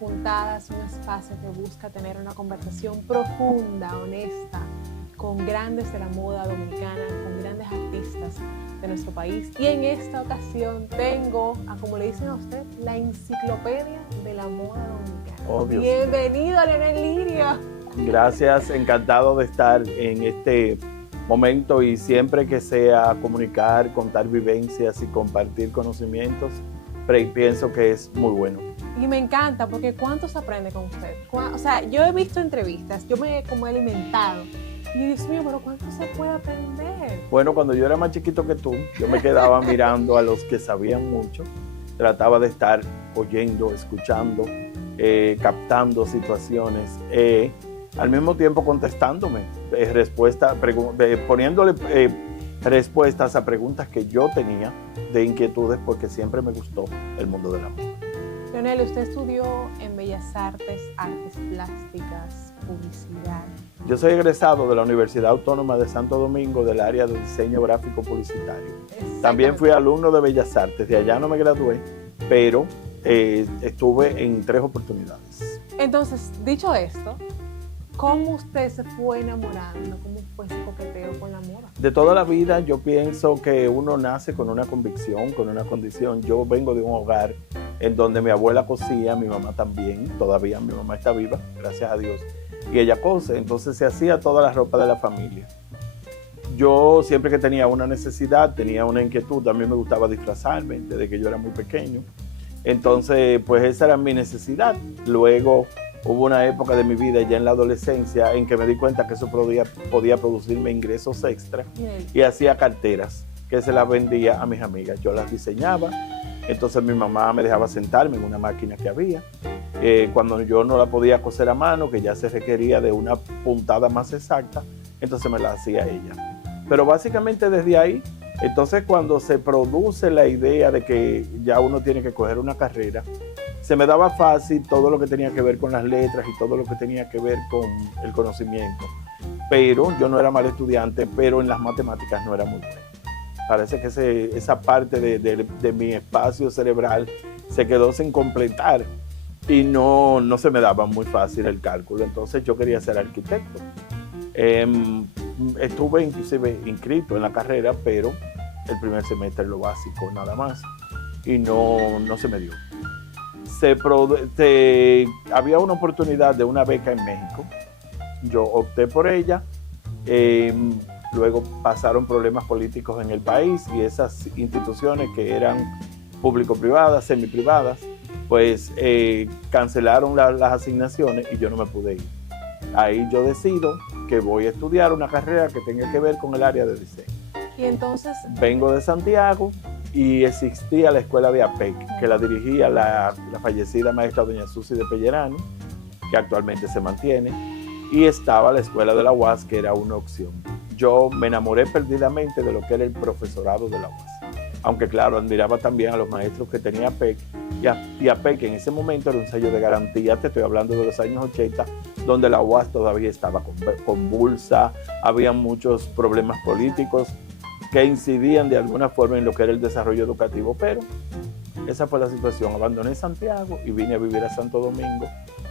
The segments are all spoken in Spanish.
Puntadas, un espacio que busca tener una conversación profunda, honesta, con grandes de la moda dominicana, con grandes artistas de nuestro país. Y en esta ocasión tengo, como le dicen a usted, la enciclopedia de la moda dominicana. Oh, Dios. Bienvenido, Leonel Lirio. Gracias, encantado de estar en este momento y siempre que sea comunicar, contar vivencias y compartir conocimientos, pienso que es muy bueno. Y me encanta porque ¿cuánto se aprende con usted? O sea, yo he visto entrevistas, yo me he como alimentado y Dios mío, pero ¿cuánto se puede aprender? Bueno, cuando yo era más chiquito que tú, yo me quedaba mirando a los que sabían mucho, trataba de estar oyendo, escuchando, captando situaciones, al mismo tiempo contestándome, poniéndole respuestas a preguntas que yo tenía de inquietudes porque siempre me gustó el mundo de la moda. Leonel, usted estudió en Bellas Artes, Artes Plásticas, Publicidad. Yo soy egresado de la Universidad Autónoma de Santo Domingo del área de diseño gráfico publicitario. También fui alumno de Bellas Artes, de allá no me gradué, pero estuve en 3 oportunidades. Entonces, dicho esto, ¿cómo usted se fue enamorando? ¿Cómo fue ese coqueteo con la moda? De toda la vida yo pienso que uno nace con una convicción, con una condición. Yo vengo de un hogar en donde mi abuela cosía, mi mamá también, todavía mi mamá está viva, gracias a Dios, y ella cose, entonces se hacía toda la ropa de la familia. Yo siempre que tenía una necesidad, tenía una inquietud, a mí me gustaba disfrazarme desde que yo era muy pequeño, entonces pues esa era mi necesidad. Luego hubo una época de mi vida ya en la adolescencia en que me di cuenta que eso podía producirme ingresos extra y hacía carteras que se las vendía a mis amigas. Yo las diseñaba, entonces mi mamá me dejaba sentarme en una máquina que había. Cuando yo no la podía coser a mano, que ya se requería de una puntada más exacta, entonces me la hacía ella. Pero básicamente desde ahí, entonces cuando se produce la idea de que ya uno tiene que coger una carrera, se me daba fácil todo lo que tenía que ver con las letras y todo lo que tenía que ver con el conocimiento. Pero yo no era mal estudiante, pero en las matemáticas no era muy bueno. Parece que esa parte de mi espacio cerebral se quedó sin completar y no se me daba muy fácil el cálculo. Entonces yo quería ser arquitecto. Estuve inclusive inscrito en la carrera, pero el primer semestre lo básico nada más y no se me dio. Había una oportunidad de una beca en México, yo opté por ella, luego pasaron problemas políticos en el país y esas instituciones que eran público-privadas, semi-privadas, pues cancelaron las asignaciones y yo no me pude ir. Ahí yo decido que voy a estudiar una carrera que tenga que ver con el área de diseño. Y entonces vengo de Santiago y existía la escuela de APEC, que la dirigía la fallecida maestra doña Susi de Pellerano, que actualmente se mantiene, y estaba la escuela de la UAS, que era una opción. Yo me enamoré perdidamente de lo que era el profesorado de la UAS, aunque claro, admiraba también a los maestros que tenía APEC, y APEC en ese momento era un sello de garantía, te estoy hablando de los años 80, donde la UAS todavía estaba convulsa, había muchos problemas políticos que incidían de alguna forma en lo que era el desarrollo educativo, pero esa fue la situación. Abandoné Santiago y vine a vivir a Santo Domingo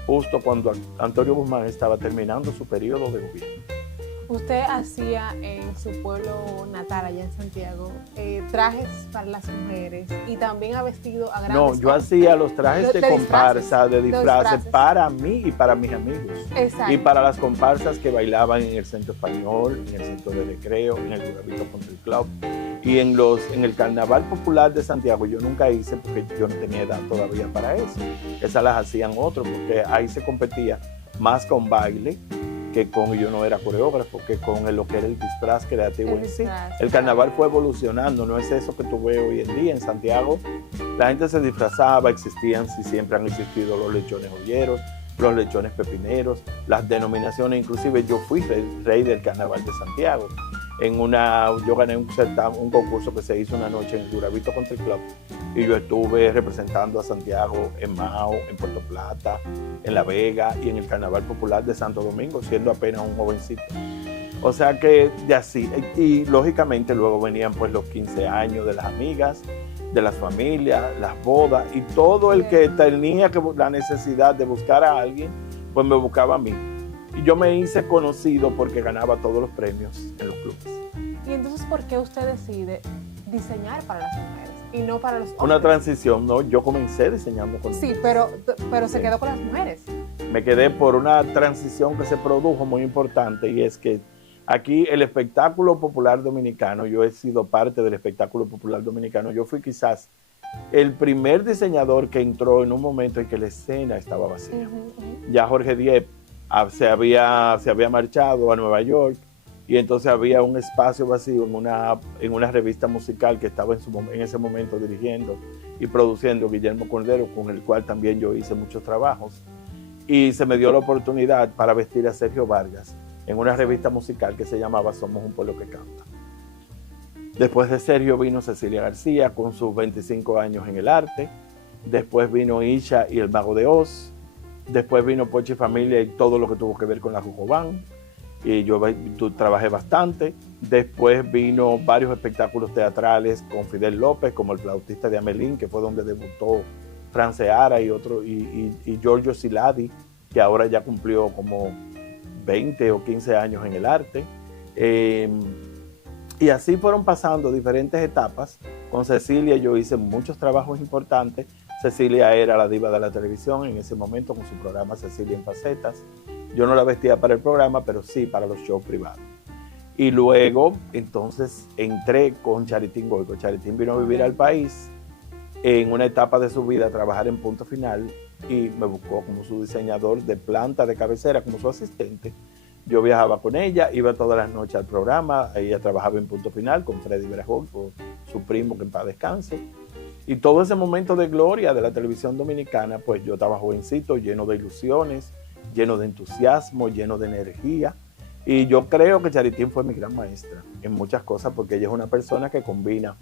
justo cuando Antonio Guzmán estaba terminando su periodo de gobierno. Usted hacía en su pueblo natal, allá en Santiago, trajes para las mujeres y también ha vestido a grandes... No, yo hacía los trajes de comparsa, de disfraces para mí y para mis amigos. Exacto. Y para las comparsas que bailaban en el Centro Español, en el Centro de Recreo, en el Duravito Country Club y en el Carnaval Popular de Santiago. Yo nunca hice porque yo no tenía edad todavía para eso. Esas las hacían otros porque ahí se competía más con baile que yo no era coreógrafo, que con lo que era el disfraz creativo en sí. El carnaval fue evolucionando, no es eso que tú ves hoy en día. En Santiago la gente se disfrazaba, existían, sí, siempre han existido los lechones olleros, los lechones pepineros, las denominaciones, inclusive yo fui rey del carnaval de Santiago. Yo gané un concurso que se hizo una noche en el Duravito Country Club y yo estuve representando a Santiago en Mao, en Puerto Plata, en La Vega y en el Carnaval Popular de Santo Domingo, siendo apenas un jovencito. O sea que de así, y lógicamente luego venían pues los 15 años de las amigas, de las familias, las bodas, y todo el que tenía la necesidad de buscar a alguien, pues me buscaba a mí. Y yo me hice conocido porque ganaba todos los premios en los clubes. Y entonces, ¿por qué usted decide diseñar para las mujeres y no para los hombres? Una transición, ¿no? Yo comencé diseñando con Sí, mujeres. pero se quedó con las mujeres. Me quedé por una transición que se produjo muy importante, y es que aquí el espectáculo popular dominicano, yo he sido parte del espectáculo popular dominicano, yo fui quizás el primer diseñador que entró en un momento en que la escena estaba vacía. Ya Jorge Diep se había marchado a Nueva York, y entonces había un espacio vacío en una revista musical que estaba en ese momento dirigiendo y produciendo Guillermo Cordero, con el cual también yo hice muchos trabajos. Y se me dio la oportunidad para vestir a Sergio Vargas en una revista musical que se llamaba Somos un Pueblo que Canta. Después de Sergio vino Cecilia García con sus 25 años en el arte. Después vino Isha y el Mago de Oz. Después vino Pochi Familia y todo lo que tuvo que ver con la Jujobán. Y yo trabajé bastante. Después vino varios espectáculos teatrales con Fidel López, como El Flautista de Amelín, que fue donde debutó Fran Seara y Giorgio Siladi, que ahora ya cumplió como 20 o 15 años en el arte. Y así fueron pasando diferentes etapas. Con Cecilia yo hice muchos trabajos importantes. Cecilia era la diva de la televisión en ese momento con su programa Cecilia en Facetas. Yo no la vestía para el programa, pero sí para los shows privados. Y luego, entonces, entré con Charitín Goico. Charitín vino a vivir al país en una etapa de su vida, a trabajar en Punto Final, y me buscó como su diseñador de planta de cabecera, como su asistente. Yo viajaba con ella, iba todas las noches al programa. Ella trabajaba en Punto Final con Freddy Verajón, su primo, que en paz descanse. Y todo ese momento de gloria de la televisión dominicana, pues yo estaba jovencito, lleno de ilusiones, lleno de entusiasmo, lleno de energía. Y yo creo que Charitín fue mi gran maestra en muchas cosas, porque ella es una persona que combina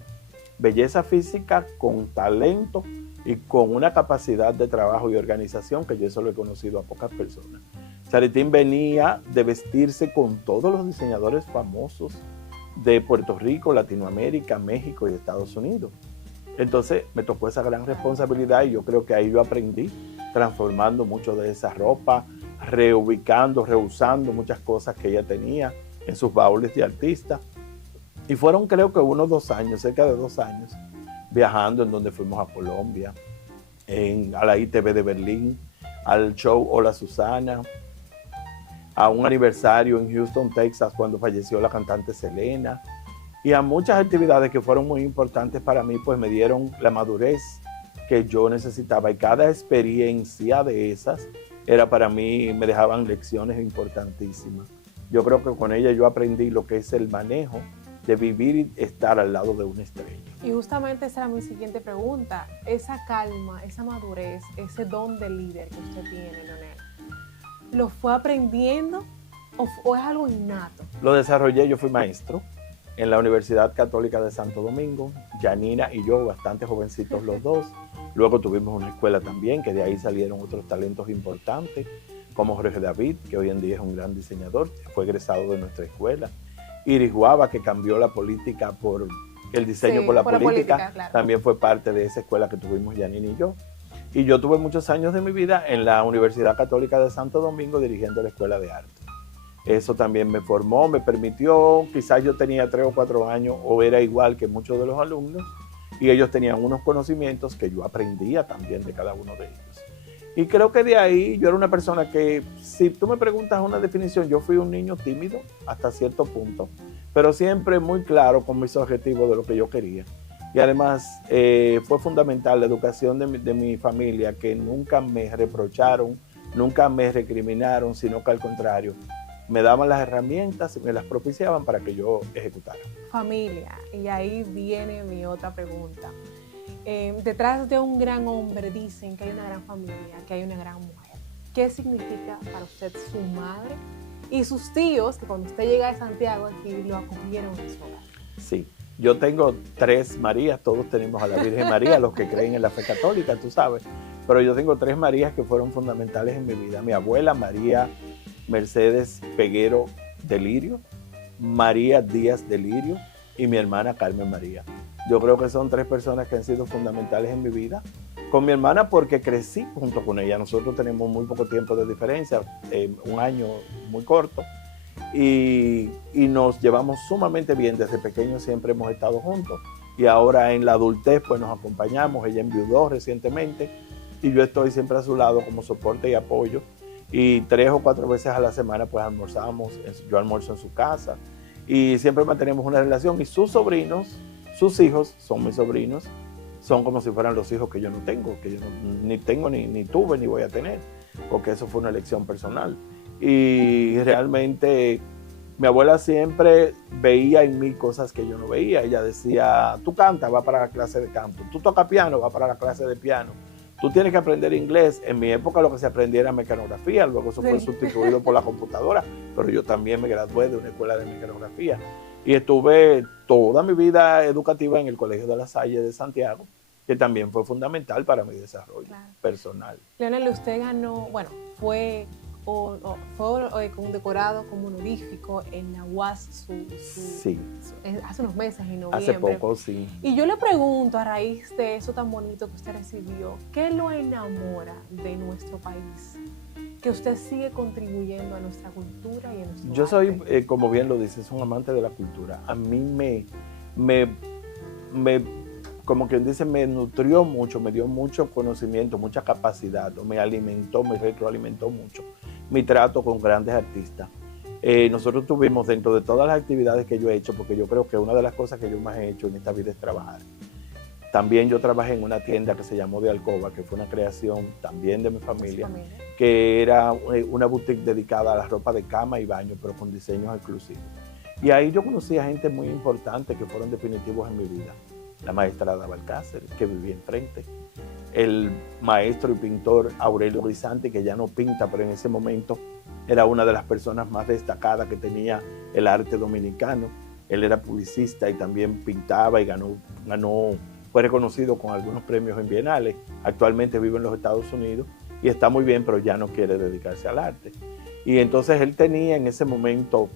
belleza física con talento y con una capacidad de trabajo y organización que yo eso lo he conocido a pocas personas. Charitín venía de vestirse con todos los diseñadores famosos de Puerto Rico, Latinoamérica, México y Estados Unidos. Entonces me tocó esa gran responsabilidad, y yo creo que ahí yo aprendí, transformando mucho de esa ropa, reubicando, reusando muchas cosas que ella tenía en sus baúles de artista. Y fueron, creo que unos 2 años, cerca de 2 años, viajando, en donde fuimos a Colombia, a la ITV de Berlín, al show Hola Susana, a un aniversario en Houston, Texas, cuando falleció la cantante Selena, y a muchas actividades que fueron muy importantes para mí, pues me dieron la madurez que yo necesitaba, y cada experiencia de esas era para mí, me dejaban lecciones importantísimas. Yo creo que con ella yo aprendí lo que es el manejo de vivir y estar al lado de una estrella. Y justamente esa era mi siguiente pregunta. Esa calma, esa madurez, ese don de líder que usted tiene, Leonel, ¿lo fue aprendiendo o es algo innato? Lo desarrollé, yo fui maestro en la Universidad Católica de Santo Domingo. Janina y yo, bastante jovencitos los dos. Luego tuvimos una escuela también, que de ahí salieron otros talentos importantes, como Jorge David, que hoy en día es un gran diseñador, fue egresado de nuestra escuela. Iris Guava, que cambió la política por el diseño por la política, claro. También fue parte de esa escuela que tuvimos Janine y yo. Y yo tuve muchos años de mi vida en la Universidad Católica de Santo Domingo dirigiendo la Escuela de Arte. Eso también me formó, me permitió, quizás yo tenía 3 o 4 años o era igual que muchos de los alumnos, y ellos tenían unos conocimientos que yo aprendía también de cada uno de ellos. Y creo que de ahí yo era una persona que, si tú me preguntas una definición, yo fui un niño tímido hasta cierto punto, pero siempre muy claro con mis objetivos de lo que yo quería. Y además fue fundamental la educación de mi familia, que nunca me reprocharon, nunca me recriminaron, sino que al contrario, me daban las herramientas y me las propiciaban para que yo ejecutara. Familia, y ahí viene mi otra pregunta. Detrás de un gran hombre dicen que hay una gran familia, que hay una gran mujer. ¿Qué significa para usted su madre y sus tíos, que cuando usted llega de Santiago aquí lo acogieron en su hogar? Sí, yo tengo 3 Marías, todos tenemos a la Virgen María, los que creen en la fe católica, tú sabes, pero yo tengo 3 Marías que fueron fundamentales en mi vida. Mi abuela María Mercedes Peguero Delirio, María Díaz Delirio y mi hermana Carmen María. Yo creo que son 3 personas que han sido fundamentales en mi vida. Con mi hermana porque crecí junto con ella. Nosotros tenemos muy poco tiempo de diferencia, 1 año muy corto, y nos llevamos sumamente bien. Desde pequeños siempre hemos estado juntos y ahora en la adultez pues nos acompañamos. Ella enviudó recientemente y yo estoy siempre a su lado como soporte y apoyo, y 3 o 4 veces a la semana pues almorzamos. Yo almuerzo en su casa y siempre mantenemos una relación, y sus sobrinos, sus hijos son mis sobrinos, son como si fueran los hijos que yo no tengo, que yo ni tengo, ni tuve, ni voy a tener, porque eso fue una elección personal. Y realmente mi abuela siempre veía en mí cosas que yo no veía. Ella decía, tú cantas, va para la clase de canto; tú tocas piano, va para la clase de piano; tú tienes que aprender inglés. En mi época lo que se aprendía era mecanografía, luego eso fue sustituido por la computadora, pero yo también me gradué de una escuela de mecanografía y estuve toda mi vida educativa en el Colegio de La Salle de Santiago, que también fue fundamental para mi desarrollo personal. Leonel, usted ganó, bueno, fue condecorado como honorífico en la UAS sí, hace unos meses, en noviembre. Hace poco, sí. Y yo le pregunto, a raíz de eso tan bonito que usted recibió, ¿qué lo enamora de nuestro país? Que usted sigue contribuyendo a nuestra cultura y a nuestro Yo arte. soy, como bien lo dices, un amante de la cultura. A mí me como quien dice, me nutrió mucho, me dio mucho conocimiento, mucha capacidad, me alimentó, me retroalimentó mucho mi trato con grandes artistas. Nosotros tuvimos, dentro de todas las actividades que yo he hecho, porque yo creo que una de las cosas que yo más he hecho en esta vida es trabajar. También yo trabajé en una tienda que se llamó De Alcoba, que fue una creación también de mi familia, que era una boutique dedicada a la ropa de cama y baño, pero con diseños exclusivos. Y ahí yo conocí a gente muy importante que fueron definitivos en mi vida. La maestra Ada Balcácer, que vivía enfrente; el maestro y pintor Aurelio Grisante, que ya no pinta, pero en ese momento era una de las personas más destacadas que tenía el arte dominicano. Él era publicista y también pintaba y fue reconocido con algunos premios en bienales. Actualmente vive en los Estados Unidos y está muy bien, pero ya no quiere dedicarse al arte. Y entonces él tenía en ese momento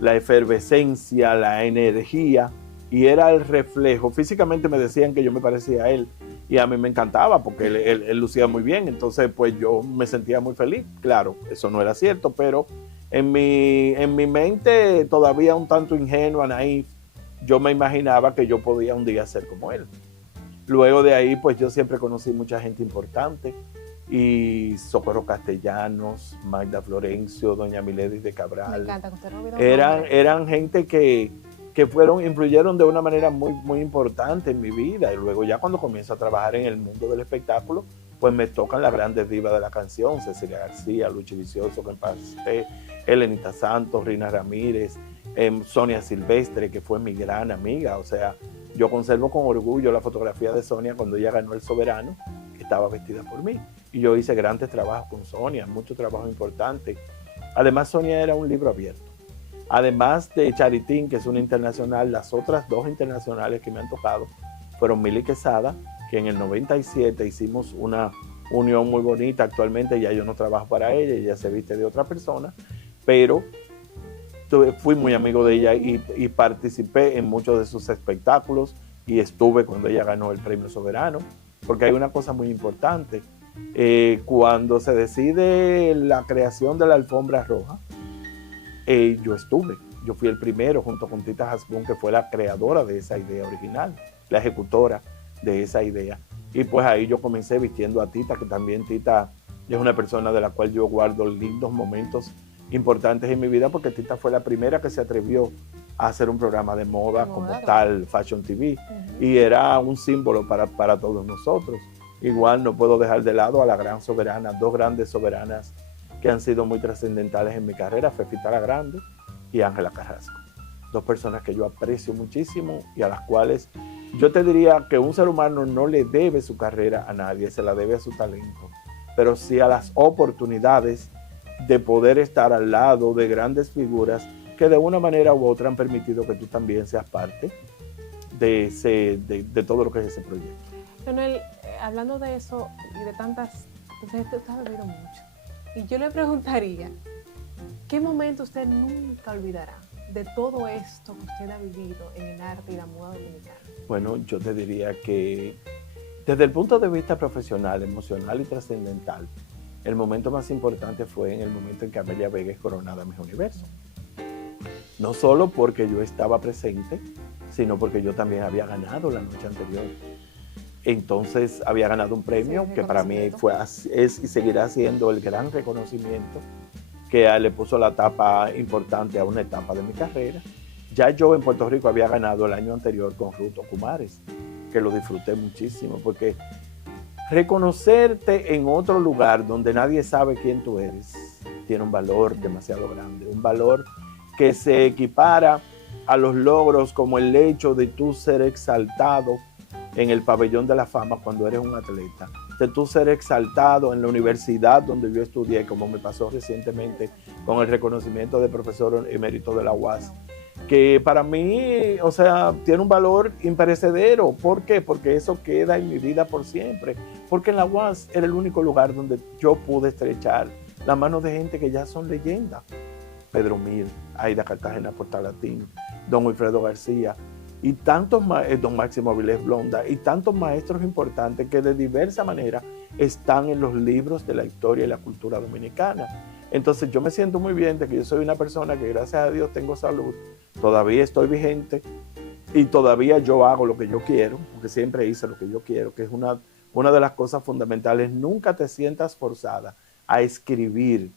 la efervescencia, la energía, y era el reflejo. Físicamente me decían que yo me parecía a él, y a mí me encantaba porque él lucía muy bien. Entonces pues yo me sentía muy feliz. Claro, eso no era cierto, pero en mi mente todavía un tanto ingenua, naif, yo me imaginaba que yo podía un día ser como él. Luego de ahí pues yo siempre conocí mucha gente importante, y Socorro Castellanos, Magda Florencio, doña Miledis de Cabral. Me encanta que usted no olvidó eran gente que influyeron de una manera muy, muy importante en mi vida. Y luego ya cuando comienzo a trabajar en el mundo del espectáculo, pues me tocan las grandes divas de la canción: Cecilia García, Luchi Vicioso, que en paz esté, Elenita Santos, Rina Ramírez, Sonia Silvestre, que fue mi gran amiga. O sea, yo conservo con orgullo la fotografía de Sonia cuando ella ganó el Soberano, que estaba vestida por mí. Y yo hice grandes trabajos con Sonia, mucho trabajo importante. Además, Sonia era un libro abierto. Además de Charitín, que es una internacional, las otras 2 internacionales que me han tocado fueron Mili Quesada, que en el 97 hicimos una unión muy bonita. Actualmente ya yo no trabajo para ella se viste de otra persona, pero fui muy amigo de ella y participé en muchos de sus espectáculos, y estuve cuando ella ganó el Premio Soberano, porque hay una cosa muy importante. Cuando se decide la creación de la alfombra roja, yo fui el primero, junto con Tita Hasbun, que fue la creadora de esa idea original, la ejecutora de esa idea. Y pues ahí yo comencé vistiendo a Tita, que también Tita es una persona de la cual yo guardo lindos momentos importantes en mi vida, porque Tita fue la primera que se atrevió a hacer un programa de moda como tal, Fashion TV, y era un símbolo para todos nosotros. Igual no puedo dejar de lado a la gran soberana, 2 grandes soberanas que han sido muy trascendentales en mi carrera: Fefita la Grande y Ángela Carrasco. 2 personas que yo aprecio muchísimo y a las cuales yo te diría que un ser humano no le debe su carrera a nadie, se la debe a su talento, pero sí a las oportunidades de poder estar al lado de grandes figuras que de una manera u otra han permitido que tú también seas parte de todo lo que es ese proyecto. Leonel, hablando de eso y de tantas, usted ha bebido mucho. Y yo le preguntaría, ¿qué momento usted nunca olvidará de todo esto que usted ha vivido en el arte y la moda dominicana? Bueno, yo te diría que desde el punto de vista profesional, emocional y trascendental, el momento más importante fue en el momento en que Amelia Vega es coronada Miss Universo. No solo porque yo estaba presente, sino porque yo también había ganado la noche anterior. Entonces había ganado un premio que para mí es y seguirá siendo el gran reconocimiento que le puso la tapa importante a una etapa de mi carrera. Ya yo en Puerto Rico había ganado el año anterior con Ruth Ocumares, que lo disfruté muchísimo, porque reconocerte en otro lugar donde nadie sabe quién tú eres tiene un valor demasiado grande, un valor que se equipara a los logros como el hecho de tú ser exaltado en el pabellón de la fama cuando eres un atleta, de tú ser exaltado en la universidad donde yo estudié, como me pasó recientemente con el reconocimiento de profesor emérito de la UAS, que para mí, o sea, tiene un valor imperecedero. ¿Por qué? Porque eso queda en mi vida por siempre. Porque en la UAS era el único lugar donde yo pude estrechar la mano de gente que ya son leyendas. Pedro Mir, Aida Cartagena Portalatín, don Wilfredo García, y tantos, don Máximo Avilés Blonda, y tantos maestros importantes que de diversa manera están en los libros de la historia y la cultura dominicana. Entonces yo me siento muy bien de que yo soy una persona que gracias a Dios tengo salud, todavía estoy vigente y todavía yo hago lo que yo quiero, porque siempre hice lo que yo quiero, que es una de las cosas fundamentales. Nunca te sientas forzada a escribir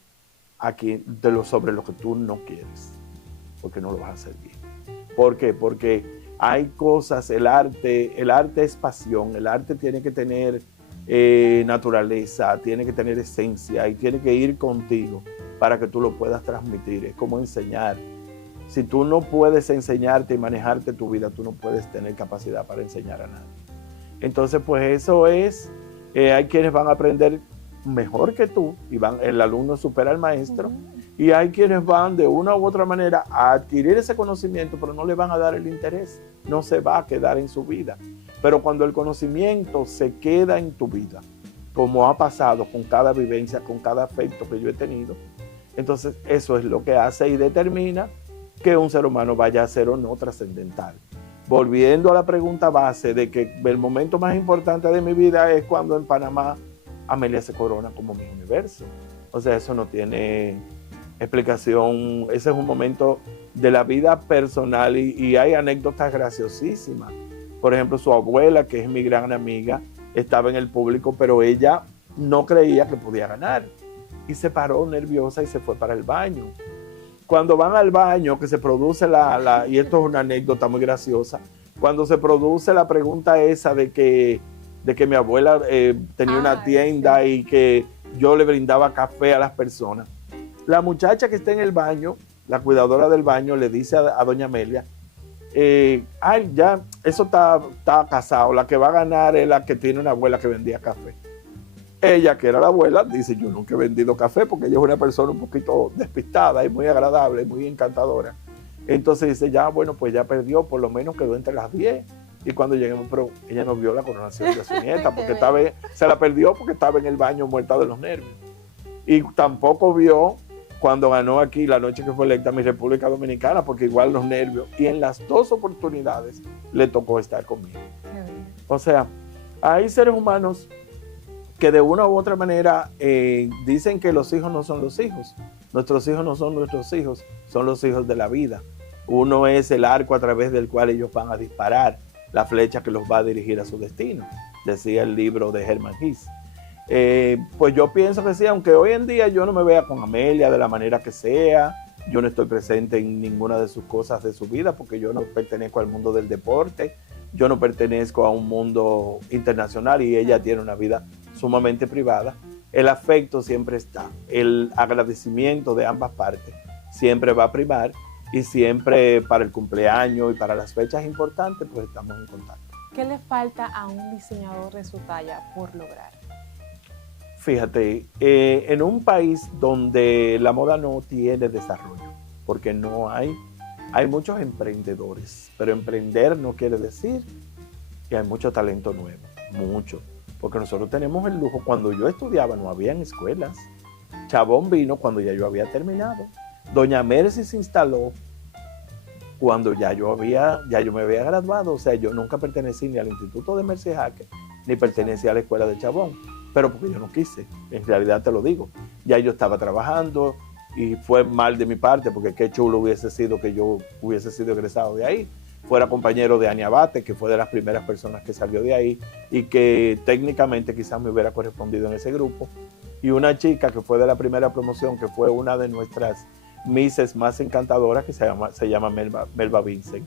sobre lo que tú no quieres, porque no lo vas a hacer bien. ¿Por qué? Porque hay cosas, el arte es pasión, el arte tiene que tener naturaleza, tiene que tener esencia y tiene que ir contigo para que tú lo puedas transmitir. Es como enseñar. Si tú no puedes enseñarte y manejarte tu vida, tú no puedes tener capacidad para enseñar a nadie. Entonces, pues eso es, hay quienes van a aprender mejor que tú y el alumno supera al maestro, y hay quienes van de una u otra manera a adquirir ese conocimiento, pero no le van a dar el interés, no se va a quedar en su vida. Pero cuando el conocimiento se queda en tu vida, como ha pasado con cada vivencia, con cada afecto que yo he tenido, entonces eso es lo que hace y determina que un ser humano vaya a ser o no trascendental. Volviendo a la pregunta base de que el momento más importante de mi vida es cuando en Panamá Amelia se corona como Miss Universo. O sea, eso no tiene explicación. Ese es un momento de la vida personal y hay anécdotas graciosísimas. Por ejemplo, su abuela, que es mi gran amiga, estaba en el público, pero ella no creía que podía ganar. Y se paró nerviosa y se fue para el baño. Cuando van al baño, que se produce y esto es una anécdota muy graciosa, cuando se produce la pregunta esa de que mi abuela tenía una tienda y que yo le brindaba café a las personas, la muchacha que está en el baño, la cuidadora del baño, le dice a doña Amelia, ya, eso está casado, la que va a ganar es la que tiene una abuela que vendía café. Ella, que era la abuela, dice, yo nunca he vendido café, porque ella es una persona un poquito despistada y muy agradable, muy encantadora. Entonces dice, ya, bueno, pues ya perdió, por lo menos quedó entre las 10. Y cuando lleguemos, pero ella no vio la coronación de su nieta, porque se la perdió porque estaba en el baño muerta de los nervios. Y tampoco vio cuando ganó aquí la noche que fue electa mi República Dominicana, porque igual los nervios. Y en las dos oportunidades le tocó estar conmigo. O sea, hay seres humanos que de una u otra manera dicen que los hijos no son los hijos. Nuestros hijos no son nuestros hijos, son los hijos de la vida. Uno es el arco a través del cual ellos van a disparar la flecha que los va a dirigir a su destino, decía el libro de Hermann Hesse. Pues yo pienso que sí, aunque hoy en día yo no me vea con Amelia de la manera que sea, yo no estoy presente en ninguna de sus cosas de su vida, porque yo no pertenezco al mundo del deporte, yo no pertenezco a un mundo internacional y ella tiene una vida sumamente privada. El afecto siempre está, el agradecimiento de ambas partes siempre va a primar, y siempre para el cumpleaños y para las fechas importantes, pues estamos en contacto. ¿Qué le falta a un diseñador de su talla por lograr? Fíjate, en un país donde la moda no tiene desarrollo, porque no hay muchos emprendedores, pero emprender no quiere decir que hay mucho talento nuevo, mucho, porque nosotros tenemos el lujo. Cuando yo estudiaba no había escuelas, Chabón vino cuando ya yo había terminado, Doña Mercy se instaló cuando ya yo me había graduado. O sea, yo nunca pertenecí ni al Instituto de Mercy Jaque, ni pertenecía a la Escuela de Chabón, pero porque yo no quise, en realidad te lo digo. Ya yo estaba trabajando y fue mal de mi parte, porque qué chulo hubiese sido que yo hubiese sido egresado de ahí, fuera compañero de Ani Abate, que fue de las primeras personas que salió de ahí y que técnicamente quizás me hubiera correspondido en ese grupo. Y una chica que fue de la primera promoción, que fue una de nuestras Misses más encantadoras, que se llama Melba Vincent,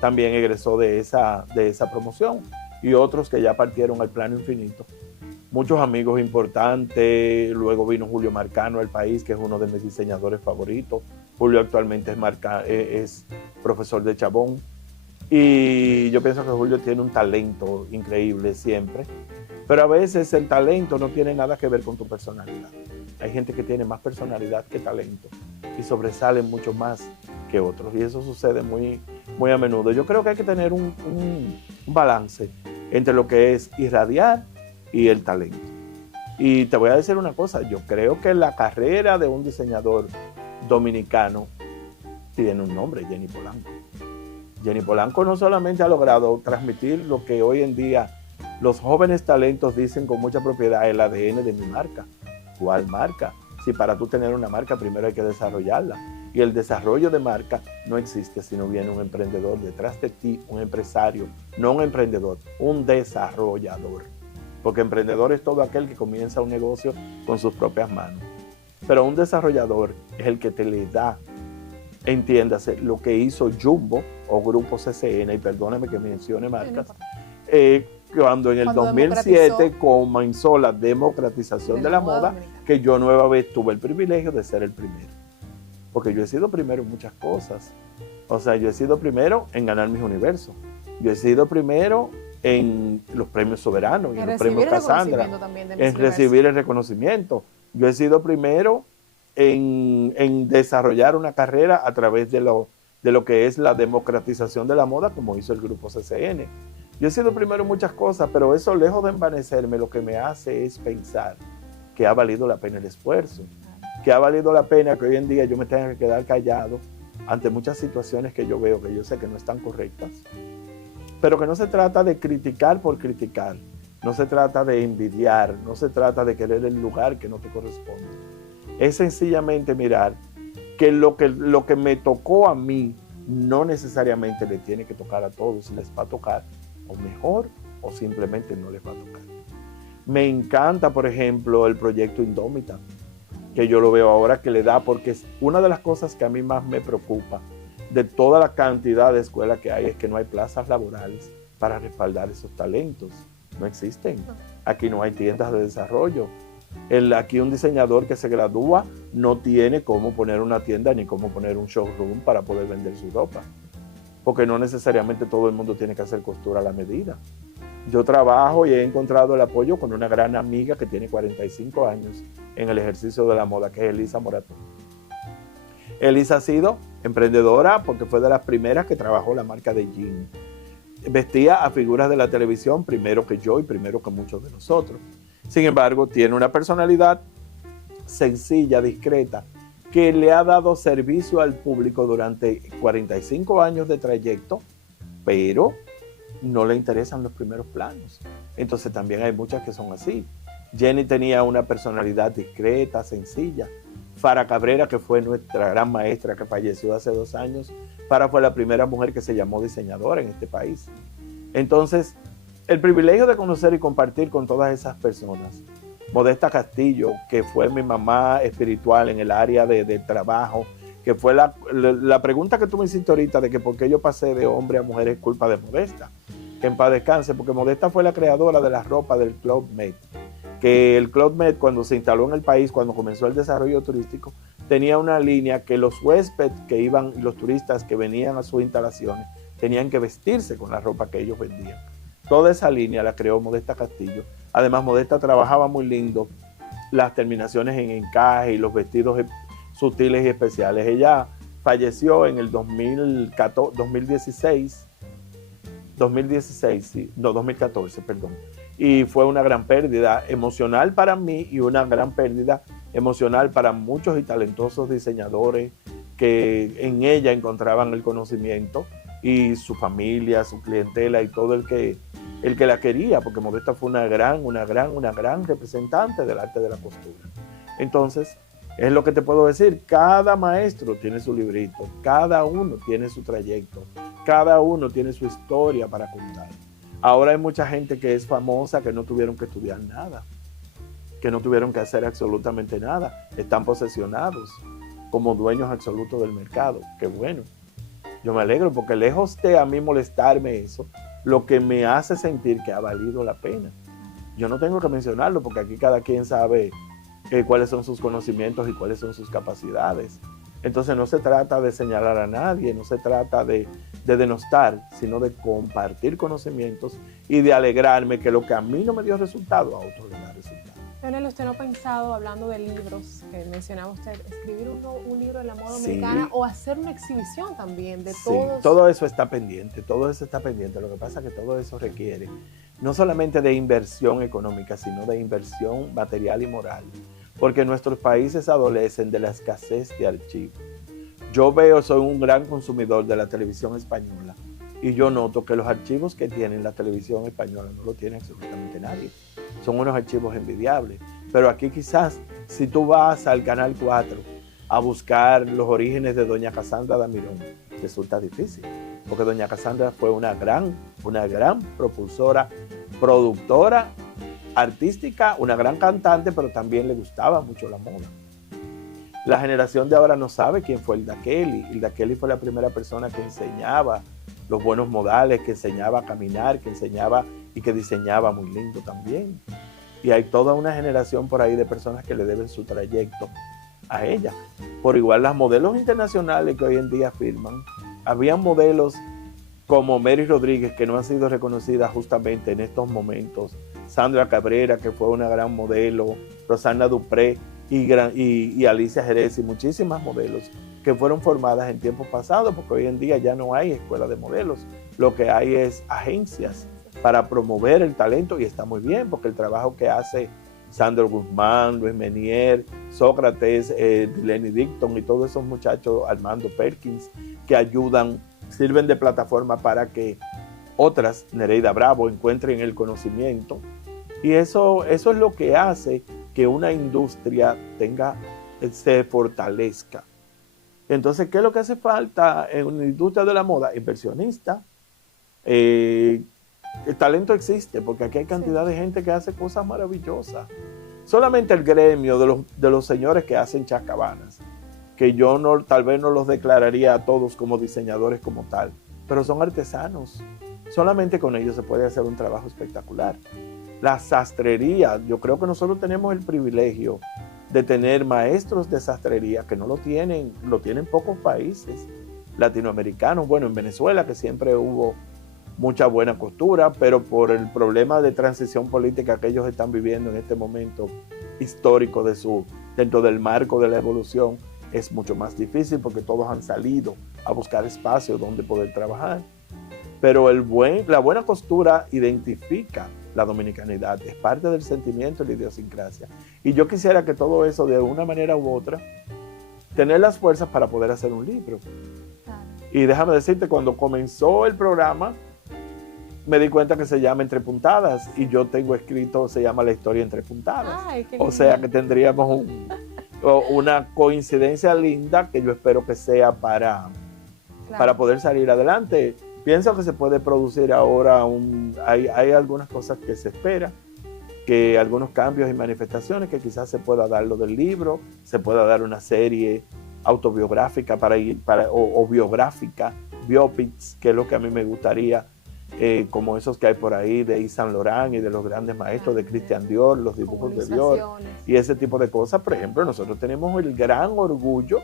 también egresó de esa promoción, y otros que ya partieron al plano infinito. Muchos amigos importantes. Luego vino Julio Marcano al país, que es uno de mis diseñadores favoritos. Julio actualmente es profesor de Chabón, y yo pienso que Julio tiene un talento increíble siempre, pero a veces el talento no tiene nada que ver con tu personalidad. Hay gente que tiene más personalidad que talento y sobresalen mucho más que otros, y eso sucede muy, muy a menudo. Yo creo que hay que tener un balance entre lo que es irradiar y el talento. Y te voy a decir una cosa, yo creo que la carrera de un diseñador dominicano tiene un nombre: Jenny Polanco. Jenny Polanco no solamente ha logrado transmitir lo que hoy en día los jóvenes talentos dicen con mucha propiedad: el ADN de mi marca. ¿Cuál marca? Si para tú tener una marca primero hay que desarrollarla. Y el desarrollo de marca no existe si no viene un emprendedor detrás de ti, un empresario, no un emprendedor, un desarrollador. Porque emprendedor es todo aquel que comienza un negocio con sus propias manos. Pero un desarrollador es el que te le da, entiéndase, lo que hizo Jumbo o Grupo CCN, y perdóneme que mencione marcas, cuando en el 2007 comenzó la democratización de la moda, que yo nueva vez tuve el privilegio de ser el primero. Porque yo he sido primero en muchas cosas. O sea, yo he sido primero en ganar mis universos. Yo he sido primero en los premios soberanos, y en los premios Cassandra, en recibir el reconocimiento. Yo he sido primero en desarrollar una carrera a través de lo que es la democratización de la moda, como hizo el Grupo CCN. Yo he sido primero en muchas cosas, pero eso, lejos de envanecerme, lo que me hace es pensar que ha valido la pena el esfuerzo, que ha valido la pena que hoy en día yo me tenga que quedar callado ante muchas situaciones que yo veo, que yo sé que no están correctas, pero que no se trata de criticar por criticar, no se trata de envidiar, no se trata de querer el lugar que no te corresponde. Es sencillamente mirar que lo que me tocó a mí no necesariamente le tiene que tocar a todos, les va a tocar o mejor o simplemente no les va a tocar. Me encanta, por ejemplo, el proyecto Indómita, que yo lo veo ahora que le da, porque es una de las cosas que a mí más me preocupa de toda la cantidad de escuelas que hay, es que no hay plazas laborales para respaldar esos talentos. No existen. Aquí no hay tiendas de desarrollo. Aquí un diseñador que se gradúa no tiene cómo poner una tienda ni cómo poner un showroom para poder vender su ropa, porque no necesariamente todo el mundo tiene que hacer costura a la medida. Yo trabajo y he encontrado el apoyo con una gran amiga que tiene 45 años en el ejercicio de la moda, que es Elisa Moratón. Elisa ha sido emprendedora porque fue de las primeras que trabajó la marca de jean. Vestía a figuras de la televisión primero que yo y primero que muchos de nosotros. Sin embargo, tiene una personalidad sencilla, discreta, que le ha dado servicio al público durante 45 años de trayecto, pero no le interesan los primeros planos. Entonces también hay muchas que son así. Jenny tenía una personalidad discreta, sencilla. Fara Cabrera, que fue nuestra gran maestra que falleció hace 2 años, Fara fue la primera mujer que se llamó diseñadora en este país. Entonces, el privilegio de conocer y compartir con todas esas personas. Modesta Castillo, que fue mi mamá espiritual en el área de trabajo, que fue la pregunta que tú me hiciste ahorita de que por qué yo pasé de hombre a mujer es culpa de Modesta. Que en paz descanse, porque Modesta fue la creadora de la ropa del Club Med. Que el Club Med, cuando se instaló en el país, cuando comenzó el desarrollo turístico, tenía una línea que los huéspedes que iban, los turistas que venían a sus instalaciones, tenían que vestirse con la ropa que ellos vendían. Toda esa línea la creó Modesta Castillo. Además, Modesta trabajaba muy lindo las terminaciones en encaje y los vestidos sutiles y especiales. Ella falleció en el 2014, perdón. Y fue una gran pérdida emocional para mí y una gran pérdida emocional para muchos y talentosos diseñadores que en ella encontraban el conocimiento y su familia, su clientela y todo el que la quería, porque Modesta fue una gran representante del arte de la costura. Entonces, es lo que te puedo decir, cada maestro tiene su librito, cada uno tiene su trayecto, cada uno tiene su historia para contar. Ahora hay mucha gente que es famosa que no tuvieron que estudiar nada, que no tuvieron que hacer absolutamente nada, están posesionados como dueños absolutos del mercado. Qué bueno, yo me alegro porque lejos de a mí molestarme eso, lo que me hace sentir que ha valido la pena. Yo no tengo que mencionarlo porque aquí cada quien sabe cuáles son sus conocimientos y cuáles son sus capacidades. Entonces no se trata de señalar a nadie, no se trata de denostar, sino de compartir conocimientos y de alegrarme que lo que a mí no me dio resultado, a otros les da resultado. Leonel, ¿usted no ha pensado, hablando de libros, que mencionaba usted, escribir un libro de la moda Sí. dominicana o hacer una exhibición también de Sí, todos? todo eso está pendiente, todo eso está pendiente. Lo que pasa es que todo eso requiere no solamente de inversión económica, sino de inversión material y moral, porque nuestros países adolecen de la escasez de archivos. Yo soy un gran consumidor de la televisión española y yo noto que los archivos que tiene la televisión española no lo tiene absolutamente nadie. Son unos archivos envidiables. Pero aquí quizás, si tú vas al Canal 4 a buscar los orígenes de doña Casandra Damirón, resulta difícil, porque doña Casandra fue una gran propulsora, productora, artística, una gran cantante, pero también le gustaba mucho la moda. La generación de ahora no sabe quién fue Hilda Kelly. Hilda Kelly fue la primera persona que enseñaba los buenos modales, que enseñaba a caminar, que enseñaba y que diseñaba muy lindo también. Y hay toda una generación por ahí de personas que le deben su trayecto a ella. Por igual las modelos internacionales que hoy en día firman, habían modelos como Mary Rodríguez que no han sido reconocidas justamente en estos momentos, Sandra Cabrera, que fue una gran modelo, Rosana Dupré y Alicia Jerez y muchísimas modelos que fueron formadas en tiempos pasados, porque hoy en día ya no hay escuela de modelos, lo que hay es agencias para promover el talento y está muy bien, porque el trabajo que hace Sandro Guzmán, Luis Menier, Sócrates, Lenny Dicton y todos esos muchachos, Armando Perkins, que ayudan, sirven de plataforma para que otras, Nereida Bravo, encuentren el conocimiento. Y eso es lo que hace que una industria se fortalezca. Entonces, ¿qué es lo que hace falta en una industria de la moda? Inversionista. El talento existe, porque aquí hay cantidad de gente que hace cosas maravillosas. Solamente el gremio de los señores que hacen chascabanas, que yo tal vez no los declararía a todos como diseñadores como tal, pero son artesanos. Solamente con ellos se puede hacer un trabajo espectacular. La sastrería, yo creo que nosotros tenemos el privilegio de tener maestros de sastrería que no lo tienen pocos países latinoamericanos. Bueno, en Venezuela, que siempre hubo mucha buena costura, pero por el problema de transición política que ellos están viviendo en este momento histórico dentro del marco de la evolución, es mucho más difícil porque todos han salido a buscar espacios donde poder trabajar. Pero la buena costura identifica la dominicanidad, es parte del sentimiento y la idiosincrasia. Y yo quisiera que todo eso, de una manera u otra, tener las fuerzas para poder hacer un libro. Claro. Y déjame decirte, cuando comenzó el programa, me di cuenta que se llama Entre Puntadas, y yo tengo escrito, se llama La Historia Entre Puntadas. Ay, o sea que tendríamos una coincidencia linda que yo espero que sea para poder salir adelante. Pienso que se puede producir ahora, hay algunas cosas que se espera, que algunos cambios y manifestaciones que quizás se pueda dar lo del libro, se pueda dar una serie autobiográfica o biográfica, biopics, que es lo que a mí me gustaría, como esos que hay por ahí de Yves Saint Laurent y de los grandes maestros de Christian Dior, los dibujos de Dior y ese tipo de cosas. Por ejemplo, nosotros tenemos el gran orgullo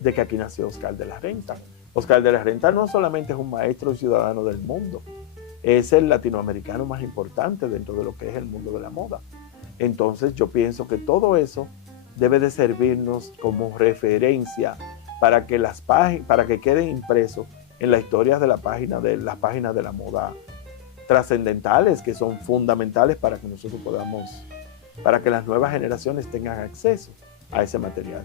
de que aquí nació Oscar de la Renta. Oscar de la Renta no solamente es un maestro y ciudadano del mundo, es el latinoamericano más importante dentro de lo que es el mundo de la moda. Entonces yo pienso que todo eso debe de servirnos como referencia para que queden impresos en la historia de las páginas de la moda trascendentales, que son fundamentales para que nosotros para que las nuevas generaciones tengan acceso a ese material.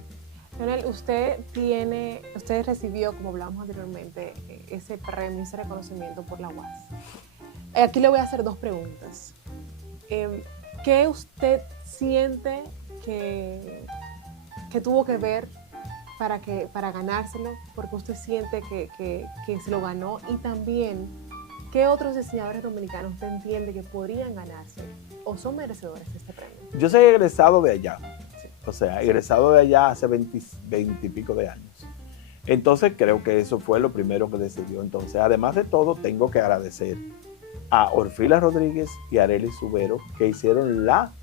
Leonel, usted recibió, como hablábamos anteriormente, ese premio, ese reconocimiento por la UAS. Aquí le voy a hacer dos preguntas. ¿Qué usted siente que tuvo que ver para ganárselo? Porque usted siente que se lo ganó. Y también, ¿qué otros diseñadores dominicanos usted entiende que podrían ganarse o son merecedores de este premio? Yo soy egresado de allá. Sí. O sea, egresado de allá hace 20 y pico de años. Entonces creo que eso fue lo primero que decidió. Entonces, además de todo, tengo que agradecer a Orfila Rodríguez y a Arely Subero, que hicieron la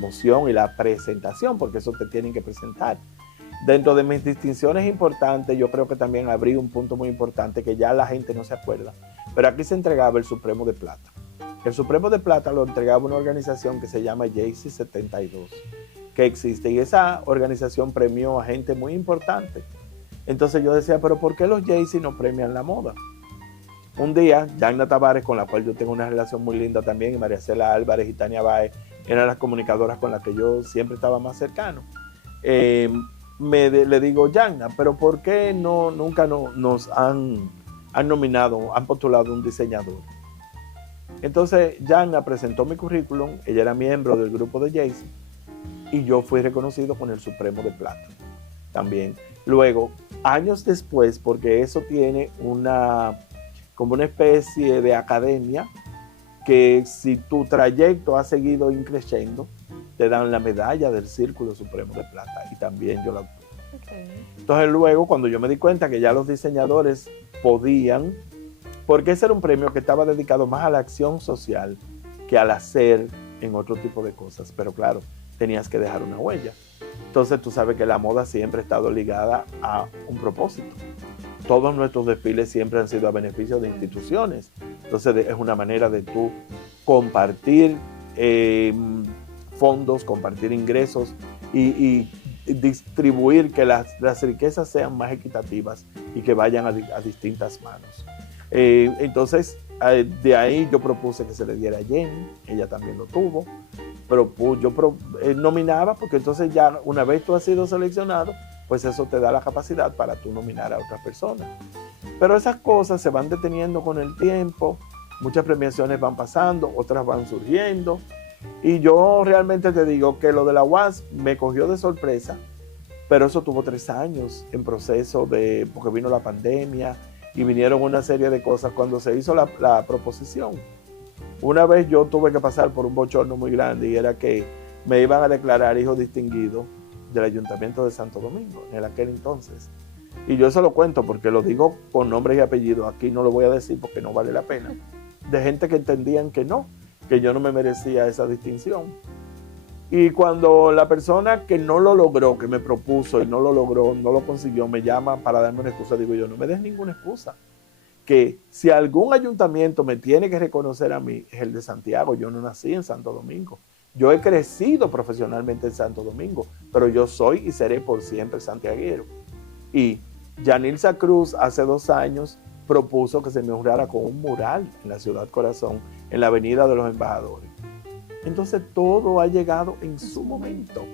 moción y la presentación, porque eso te tienen que presentar. Dentro de mis distinciones importantes, yo creo que también abrí un punto muy importante que ya la gente no se acuerda, pero aquí se entregaba el Supremo de Plata. El Supremo de Plata lo entregaba una organización que se llama JC 72, que existe, y esa organización premió a gente muy importante. Entonces yo decía, pero ¿por qué los JC no premian la moda? Un día, Yagna Tavares, con la cual yo tengo una relación muy linda también, y María Cela Álvarez y Tania Baez, eran las comunicadoras con las que yo siempre estaba más cercano. Le digo, Yagna, pero ¿por qué nunca nos han nominado, han postulado un diseñador? Entonces, Yagna presentó mi currículum, ella era miembro del grupo de JC, y yo fui reconocido con el Supremo de Plata también. Luego, años después, porque eso tiene como una especie de academia, que si tu trayecto ha seguido increciendo, te dan la medalla del Círculo Supremo de Plata, y también yo la obtuve. Okay. Entonces luego, cuando yo me di cuenta que ya los diseñadores podían, porque ese era un premio que estaba dedicado más a la acción social que al hacer en otro tipo de cosas, pero claro, tenías que dejar una huella. Entonces tú sabes que la moda siempre ha estado ligada a un propósito. Todos nuestros desfiles siempre han sido a beneficio de instituciones. Entonces es una manera de tú compartir fondos, compartir ingresos y distribuir que las riquezas sean más equitativas y que vayan a distintas manos. Entonces de ahí yo propuse que se le diera a Jenny, ella también lo tuvo. Pero yo nominaba, porque entonces ya una vez tú has sido seleccionado, pues eso te da la capacidad para tú nominar a otras personas. Pero esas cosas se van deteniendo con el tiempo, muchas premiaciones van pasando, otras van surgiendo, y yo realmente te digo que lo de la UAS me cogió de sorpresa, pero eso tuvo 3 años en proceso porque vino la pandemia y vinieron una serie de cosas cuando se hizo la proposición. Una vez yo tuve que pasar por un bochorno muy grande, y era que me iban a declarar hijo distinguido del Ayuntamiento de Santo Domingo en aquel entonces. Y yo eso lo cuento porque lo digo con nombres y apellidos. Aquí no lo voy a decir porque no vale la pena. De gente que entendían que yo no me merecía esa distinción. Y cuando la persona que no lo logró, que me propuso y no lo logró, no lo consiguió, me llama para darme una excusa, digo yo, no me des ninguna excusa. Que si algún ayuntamiento me tiene que reconocer a mí, es el de Santiago. Yo no nací en Santo Domingo. Yo he crecido profesionalmente en Santo Domingo, pero yo soy y seré por siempre santiaguero. Y Yanilza Cruz hace 2 años propuso que se me honrara con un mural en la Ciudad Corazón, en la Avenida de los Embajadores. Entonces todo ha llegado en su momento.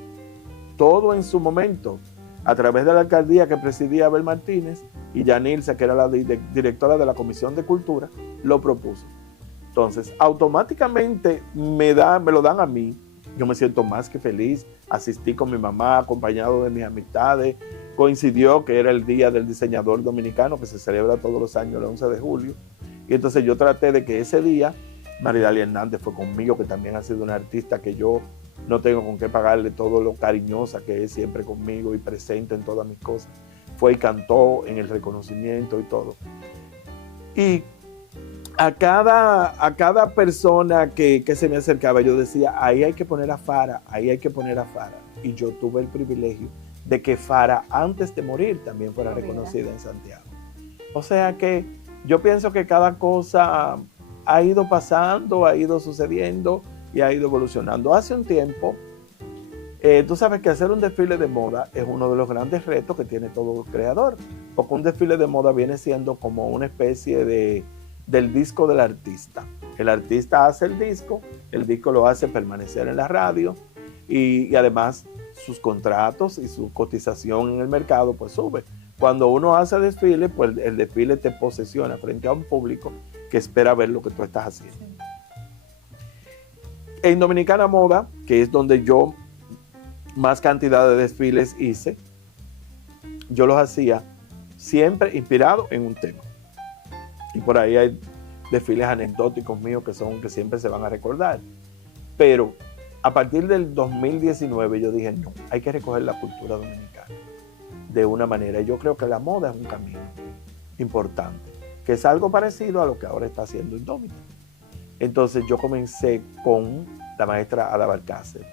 Todo en su momento. A través de la alcaldía que presidía Abel Martínez, y Yanilza, que era la directora de la Comisión de Cultura, lo propuso. Entonces, automáticamente me lo dan a mí. Yo me siento más que feliz. Asistí con mi mamá, acompañado de mis amistades. Coincidió que era el Día del Diseñador Dominicano, que se celebra todos los años, el 11 de julio. Y entonces yo traté de que ese día, Maridalia Hernández fue conmigo, que también ha sido una artista que yo no tengo con qué pagarle todo lo cariñosa que es siempre conmigo y presente en todas mis cosas. Fue y cantó en el reconocimiento y todo. Y a cada persona que se me acercaba, yo decía, ahí hay que poner a Fara, ahí hay que poner a Fara. Y yo tuve el privilegio de que Fara, antes de morir, también fuera reconocida en Santiago. O sea que yo pienso que cada cosa ha ido pasando, ha ido sucediendo y ha ido evolucionando. Hace un tiempo, tú sabes que hacer un desfile de moda es uno de los grandes retos que tiene todo creador, porque un desfile de moda viene siendo como una especie del disco del artista. El artista hace el disco lo hace permanecer en la radio y además sus contratos y su cotización en el mercado pues sube. Cuando uno hace desfile, pues el desfile te posesiona frente a un público que espera ver lo que tú estás haciendo. Sí. En Dominicana Moda, que es donde yo más cantidad de desfiles hice, yo los hacía siempre inspirado en un tema. Y por ahí hay desfiles anecdóticos míos que siempre se van a recordar. Pero a partir del 2019 yo dije, no, hay que recoger la cultura dominicana de una manera. Y yo creo que la moda es un camino importante, que es algo parecido a lo que ahora está haciendo Indómita. Entonces yo comencé con la maestra Ada Balcácer,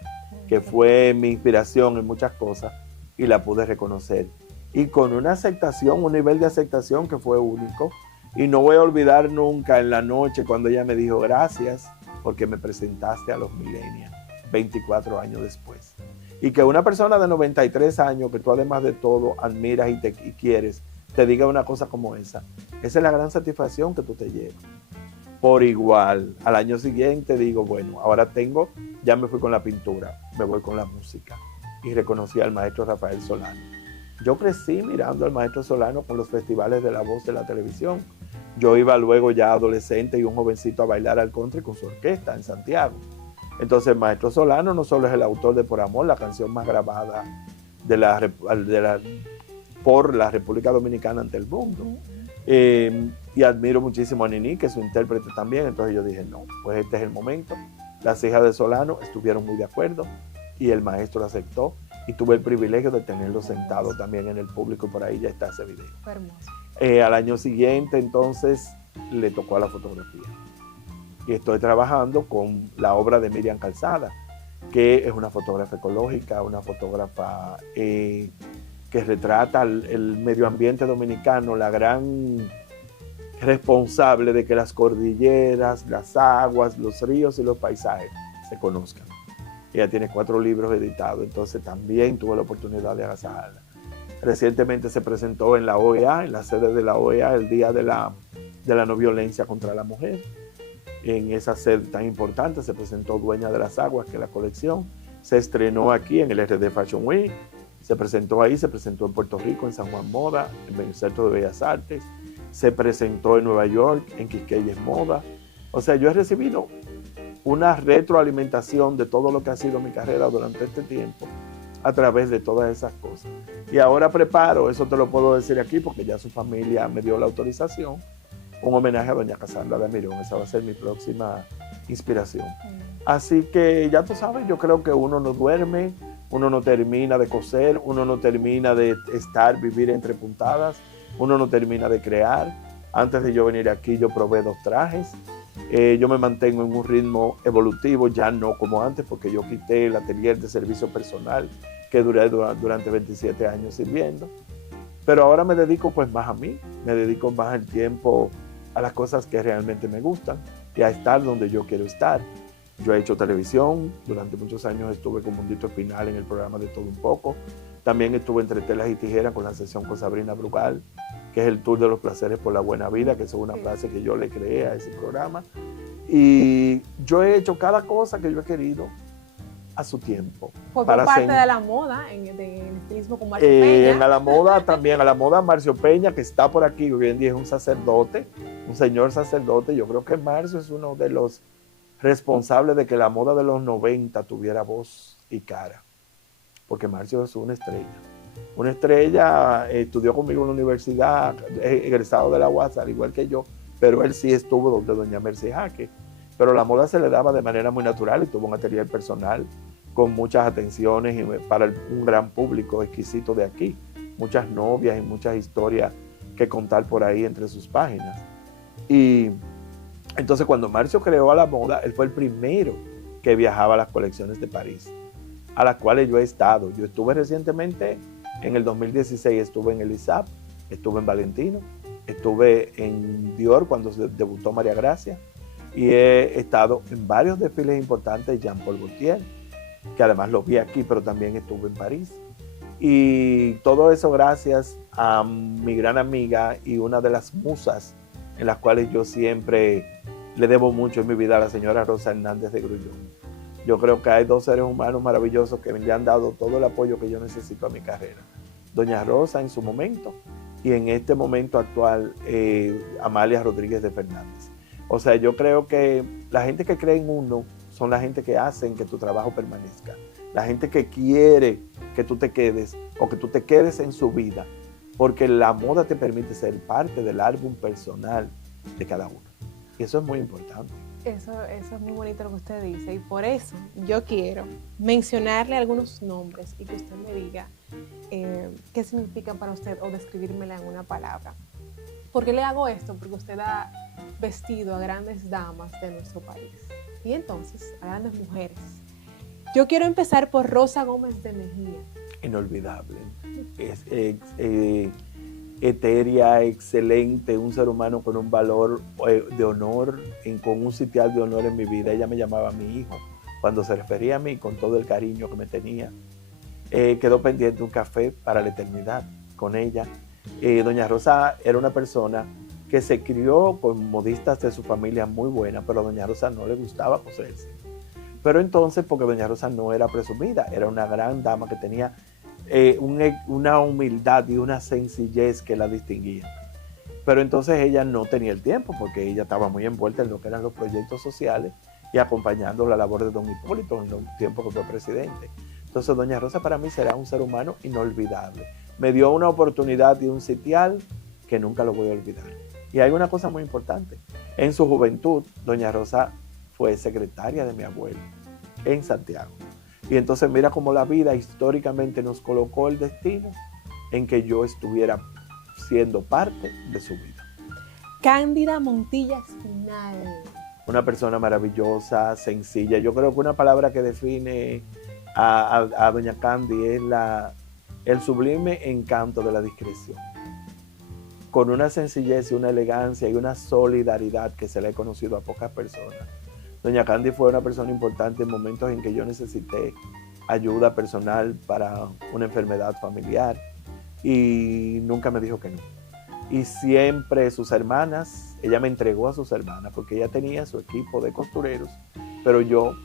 que fue mi inspiración en muchas cosas y la pude reconocer. Y con una aceptación, un nivel de aceptación que fue único. Y no voy a olvidar nunca en la noche cuando ella me dijo gracias porque me presentaste a los millennials 24 años después. Y que una persona de 93 años que tú además de todo admiras y quieres, te diga una cosa como esa es la gran satisfacción que tú te llevas. Por igual, al año siguiente digo, bueno, ahora ya me fui con la pintura, me voy con la música. Y reconocí al maestro Rafael Solano. Yo crecí mirando al maestro Solano con los festivales de La Voz de la televisión. Yo iba luego ya adolescente y un jovencito a bailar al country con su orquesta en Santiago. Entonces el maestro Solano no solo es el autor de Por Amor, la canción más grabada por la República Dominicana ante el mundo. Y admiro muchísimo a Nini, que es su intérprete también. Entonces yo dije, no, pues este es el momento. Las hijas de Solano estuvieron muy de acuerdo y el maestro lo aceptó. Y tuve el privilegio de tenerlo sentado también en el público, y por ahí ya está ese video. Hermoso. Al año siguiente, entonces, le tocó a la fotografía. Y estoy trabajando con la obra de Miriam Calzada, que es una fotógrafa ecológica, una fotógrafa que retrata el medio ambiente dominicano, la gran responsable de que las cordilleras, las aguas, los ríos y los paisajes se conozcan. Ella tiene 4 libros editados, entonces también tuve la oportunidad de agasajarla. Recientemente se presentó en la OEA, en la sede de la OEA, el Día de la No Violencia contra la Mujer. En esa sede tan importante se presentó Dueña de las Aguas, que es la colección. Se estrenó aquí en el RD Fashion Week, se presentó ahí, se presentó en Puerto Rico, en San Juan Moda, en el Centro de Bellas Artes, se presentó en Nueva York, en Quisqueyes Moda. O sea, yo he recibido una retroalimentación de todo lo que ha sido mi carrera durante este tiempo a través de todas esas cosas. Y ahora preparo, eso te lo puedo decir aquí porque ya su familia me dio la autorización, un homenaje a doña Casandra de Mirón. Esa va a ser mi próxima inspiración. Así que ya tú sabes, yo creo que uno no duerme, uno no termina de coser, uno no termina de vivir entre puntadas, uno no termina de crear. Antes de yo venir aquí yo probé 2 trajes. Yo me mantengo en un ritmo evolutivo, ya no como antes, porque yo quité el atelier de servicio personal que duré durante 27 años sirviendo. Pero ahora me dedico pues más a mí, me dedico más el tiempo a las cosas que realmente me gustan y a estar donde yo quiero estar. Yo he hecho televisión, durante muchos años estuve con Mundito Espinal en el programa de Todo Un Poco. También estuve entre telas y tijeras con la sesión con Sabrina Brugal, que es el tour de los placeres por la buena vida, que es una frase que yo le creé a ese programa. Y yo he hecho cada cosa que yo he querido a su tiempo. Por parte de la moda, en el estilismo con Marcio Peña. A la moda también, a la moda Marcio Peña, que está por aquí, hoy en día es un sacerdote, un señor sacerdote. Yo creo que Marcio es uno de los responsables de que la moda de los 90 tuviera voz y cara, porque Marcio es una estrella. Una estrella, estudió conmigo en la universidad, egresado de la UAS, al igual que yo, pero él sí estuvo donde doña Mercy Jaque. Pero la moda se le daba de manera muy natural y tuvo un atelier personal con muchas atenciones para un gran público exquisito de aquí. Muchas novias y muchas historias que contar por ahí entre sus páginas. Y entonces cuando Marcio creó a la moda, él fue el primero que viajaba a las colecciones de París, a las cuales yo he estado. Yo estuve recientemente, en el 2016, estuve en el ISAP, estuve en Valentino, estuve en Dior cuando debutó María Gracia, y he estado en varios desfiles importantes de Jean Paul Gaultier, que además lo vi aquí, pero también estuve en París. Y todo eso gracias a mi gran amiga y una de las musas en las cuales yo siempre le debo mucho en mi vida, a la señora Rosa Hernández de Grullón. Yo creo que hay dos seres humanos maravillosos que me han dado todo el apoyo que yo necesito a mi carrera. Doña Rosa en su momento y en este momento actual Amalia Rodríguez de Fernández. O sea, yo creo que la gente que cree en uno son la gente que hacen que tu trabajo permanezca. La gente que quiere que tú te quedes o que tú te quedes en su vida, porque la moda te permite ser parte del álbum personal de cada uno. Y eso es muy importante. Eso es muy bonito lo que usted dice y por eso yo quiero mencionarle algunos nombres y que usted me diga qué significan para usted o describírmela en una palabra. ¿Por qué le hago esto? Porque usted ha vestido a grandes damas de nuestro país y entonces a grandes mujeres. Yo quiero empezar por Rosa Gómez de Mejía. Inolvidable. Es etérea, excelente, un ser humano con un valor de honor, con un sitial de honor en mi vida. Ella me llamaba mi hijo cuando se refería a mí con todo el cariño que me tenía. Quedó pendiente un café para la eternidad con ella. Doña Rosa era una persona que se crió con modistas de su familia muy buena, pero a Doña Rosa no le gustaba coserse. Pero entonces, porque Doña Rosa no era presumida, era una gran dama que tenía una humildad y una sencillez que la distinguía. Pero entonces ella no tenía el tiempo porque ella estaba muy envuelta en lo que eran los proyectos sociales y acompañando la labor de don Hipólito en los tiempos que fue presidente. Entonces doña Rosa para mí será un ser humano inolvidable. Me dio una oportunidad y un sitial que nunca lo voy a olvidar. Y hay una cosa muy importante. En su juventud, doña Rosa fue secretaria de mi abuelo en Santiago. Y entonces mira cómo la vida históricamente nos colocó el destino en que yo estuviera siendo parte de su vida. Cándida Montilla Espinal. Una persona maravillosa, sencilla. Yo creo que una palabra que define a doña Candy es el sublime encanto de la discreción. Con una sencillez y una elegancia y una solidaridad que se le he conocido a pocas personas. Doña Candy fue una persona importante en momentos en que yo necesité ayuda personal para una enfermedad familiar y nunca me dijo que no. Y siempre sus hermanas, ella me entregó a sus hermanas porque ella tenía su equipo de costureros, pero yo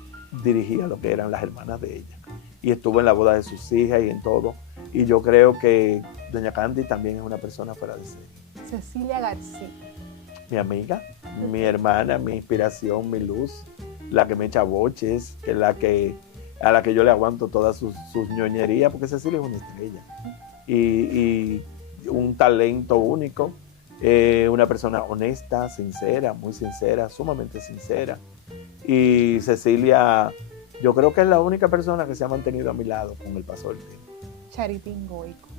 dirigía lo que eran las hermanas de ella. Y estuvo en la boda de sus hijas y en todo. Y yo creo que doña Candy también es una persona fuera de serie. Cecilia García. Mi amiga, mi hermana, mi inspiración, mi luz, la que me echa boches, a la que yo le aguanto todas sus ñoñerías, porque Cecilia es una estrella y un talento único, una persona honesta, sincera, muy sincera, sumamente sincera. Y Cecilia, yo creo que es la única persona que se ha mantenido a mi lado con el paso del tiempo. Charitín Goico.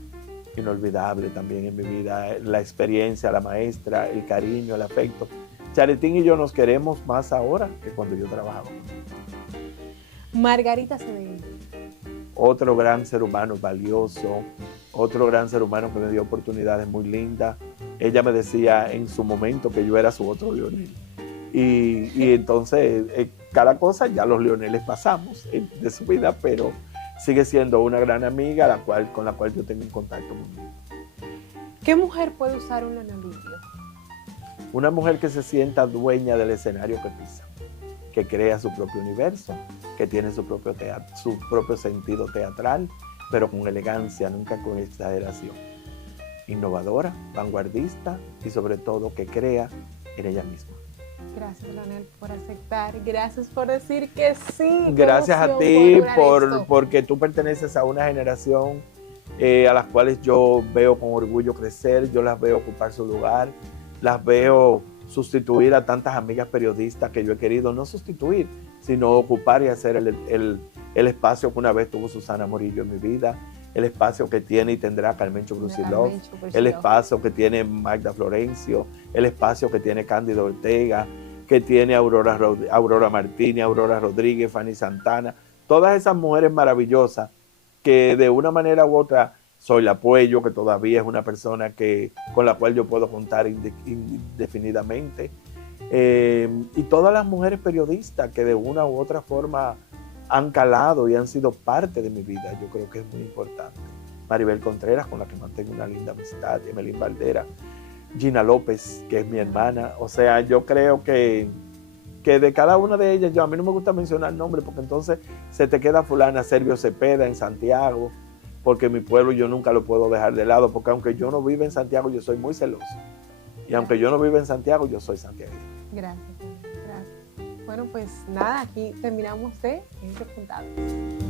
Inolvidable también en mi vida, la experiencia, la maestra, el cariño, el afecto. Charitín y yo nos queremos más ahora que cuando yo trabajaba con ella. Margarita Cedeño. Otro gran ser humano valioso, otro gran ser humano que me dio oportunidades muy lindas. Ella me decía en su momento que yo era su otro Leonel. Y entonces, cada cosa ya los Leoneles pasamos de su vida, pero sigue siendo una gran amiga con la cual yo tengo un contacto muy bien. ¿Qué mujer puede usar un Leonelillo? Una mujer que se sienta dueña del escenario que pisa, que crea su propio universo, que tiene su propio sentido teatral, pero con elegancia, nunca con exageración. Innovadora, vanguardista y sobre todo que crea en ella misma. Gracias, Leonel, por aceptar. Gracias por decir que sí. Gracias a ti porque tú perteneces a una generación a las cuales yo veo con orgullo crecer, yo las veo ocupar su lugar, las veo sustituir a tantas amigas periodistas que yo he querido no sustituir, sino ocupar y hacer el espacio que una vez tuvo Susana Morillo en mi vida, el espacio que tiene y tendrá Carmencho Brusilov, el espacio que tiene Magda Florencio, el espacio que tiene Cándido Ortega, que tiene Aurora Martínez, Aurora Rodríguez, Fanny Santana, todas esas mujeres maravillosas que de una manera u otra, Zoila Puello, que todavía es una persona con la cual yo puedo contar indefinidamente, y todas las mujeres periodistas que de una u otra forma han calado y han sido parte de mi vida, yo creo que es muy importante. Maribel Contreras, con la que mantengo una linda amistad, Emelín Valdera, Gina López, que es mi hermana. O sea, yo creo que que de cada una de ellas, a mí no me gusta mencionar nombres, porque entonces se te queda fulana Servio Cepeda en Santiago, porque mi pueblo yo nunca lo puedo dejar de lado, porque aunque yo no viva en Santiago, yo soy muy celoso. Y aunque yo no viva en Santiago, yo soy santiagueño. Gracias, gracias. Bueno, pues nada, aquí terminamos de Repuntados.